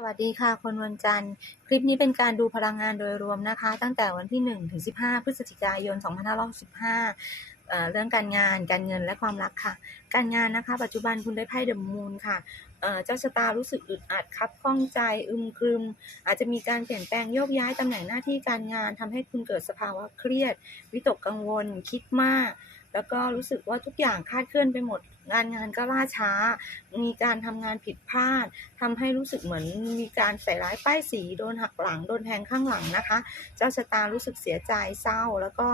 สวัสดีค่ะ คนวันจันทร์ คลิปนี้เป็นการดูพลังงานโดยรวมนะคะ ตั้งแต่วันที่ 1 ถึง 15 พฤศจิกายน 2565เอ่อเรื่องการงาน การเงินและความรักค่ะ การงานนะคะ ปัจจุบันคุณได้ไพ่เดอะมูนค่ะ เจ้าชะตารู้สึกอึดอัดครับข้องใจอึมครึม อาจจะมีการเปลี่ยนแปลงโยกย้ายตำแหน่งหน้าที่การงานทำให้คุณเกิดสภาวะเครียด วิตกกังวล คิดมาก แล้วก็รู้สึกว่าทุกอย่างคาดเคลื่อนไปหมด งานงานก็ล่าช้า มีการทำงานผิดพลาดทำให้รู้สึกเหมือนมีการใส่ร้ายป้ายสีโดนหักหลังโดนแทงข้างหลังนะคะ เจ้าชะตารู้สึกเสียใจเศร้าแล้วก็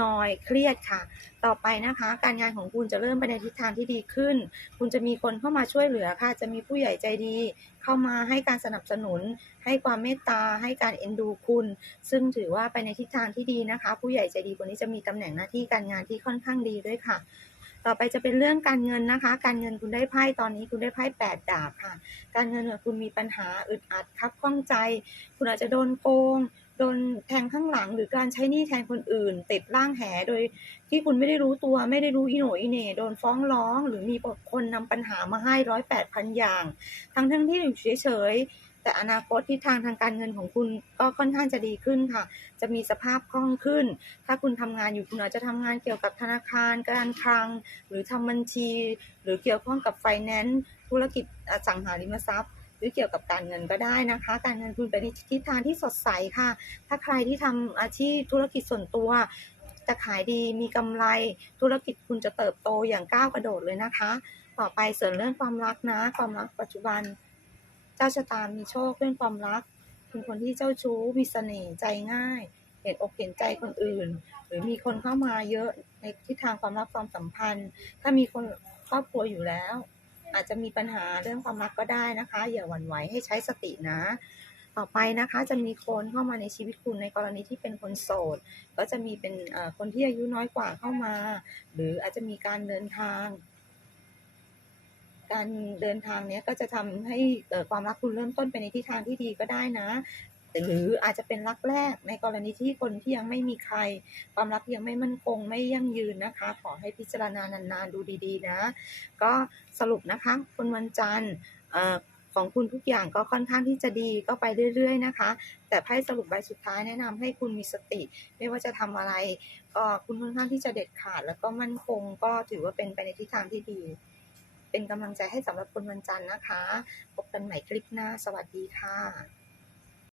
นอยเครียดค่ะ ต่อไปนะคะ การงานของคุณจะเริ่มไปในทิศทางที่ดีขึ้น คุณจะมีคนเข้ามาช่วยเหลือค่ะ จะมีผู้ใหญ่ใจดี เข้ามาให้การสนับสนุน ให้ความเมตตา ให้การเอ็นดูคุณ ซึ่งถือว่าไปในทิศทางที่ดีนะคะ ผู้ใหญ่ใจดีคนนี้จะมีตำแหน่งหน้าที่การงานที่ค่อนข้างดีด้วยค่ะ ต่อไปจะเป็นเรื่องการเงินนะคะ การเงินคุณได้ไพ่ตอนนี้คุณได้ไพ่แปดดาบค่ะ การเงินเนี่ยคุณมีปัญหาอึดอัดคับข้องใจ คุณอาจจะโดนโกงโดนแทงข้างหลังหรือการใช้หนี้แทนคนอื่น ติดร่างแหโดยที่คุณไม่ได้รู้ตัวไม่ได้รู้อีโหนอีเหน่โดนฟ้องร้อง หรือมีคนนำปัญหามาให้ร้อยแปดพันอย่าง ทั้งทั้งที่อยู่เฉย แต่อนาคตทิศทางทางการเงินของคุณก็ค่อนข้างจะดีขึ้นค่ะ จะมีสภาพคล่องขึ้น ถ้าคุณทำงานอยู่คุณอาจจะทำงานเกี่ยวกับธนาคาร การคลัง หรือทำบัญชี หรือเกี่ยวข้องกับไฟแนนซ์ธุรกิจอสังหาริมทรัพย์ หรือเกี่ยวกับการเงินก็ได้นะคะ การเงินคุณไปในทิศทางที่สดใสค่ะ ถ้าใครที่ทำอาชีพธุรกิจส่วนตัวจะขายดีมีกำไรธุรกิจคุณจะเติบโตอย่างก้าวกระโดดเลยนะคะ ต่อไปส่วนเรื่องความรักนะ ความรักปัจจุบัน เจ้าชะตามีโชคเรื่องความรักเป็นคนที่เจ้าชู้มีเสน่ห์ใจง่าย เห็นอกเห็นใจคนอื่น หรือมีคนเข้ามาเยอะในทิศทางความรักความสัมพันธ์ ถ้ามีคนครอบครัวอยู่แล้ว อาจจะมีปัญหาเรื่องความรักก็ได้นะคะ อย่าหวั่นไหวให้ใช้สตินะ ต่อไปนะคะจะมีคนเข้ามาในชีวิตคุณในกรณีที่เป็นคนโสด ก็จะมีเป็นคนที่อายุน้อยกว่าเข้ามา หรืออาจจะมีการเดินทาง การเดินทางเนี้ยก็จะทำให้เอ่อความรักคุณเริ่มต้นไปในทิศทางที่ดีก็ได้นะหรืออาจจะเป็นรักแรกในกรณีที่คนที่ยังไม่มีใคร ความรักยังไม่มั่นคงไม่ยั่งยืนนะคะ ขอให้พิจารณานานๆดูดีๆนะ ก็สรุปนะคะคนวันจันทร์ของคุณทุกอย่างก็ค่อนข้างที่จะดีก็ไปเรื่อย ๆ นะคะ แต่ไพ่สรุปใบสุดท้ายแนะนำให้คุณมีสติ ไม่ว่าจะทำอะไร ก็คุณค่อนข้างที่จะเด็ดขาด แล้วก็มั่นคงก็ถือว่าเป็นไปในทิศทางที่ดี เป็นกำลังใจให้สำหรับคนวันจันทร์นะคะ พบกันใหม่คลิปหน้า สวัสดีค่ะ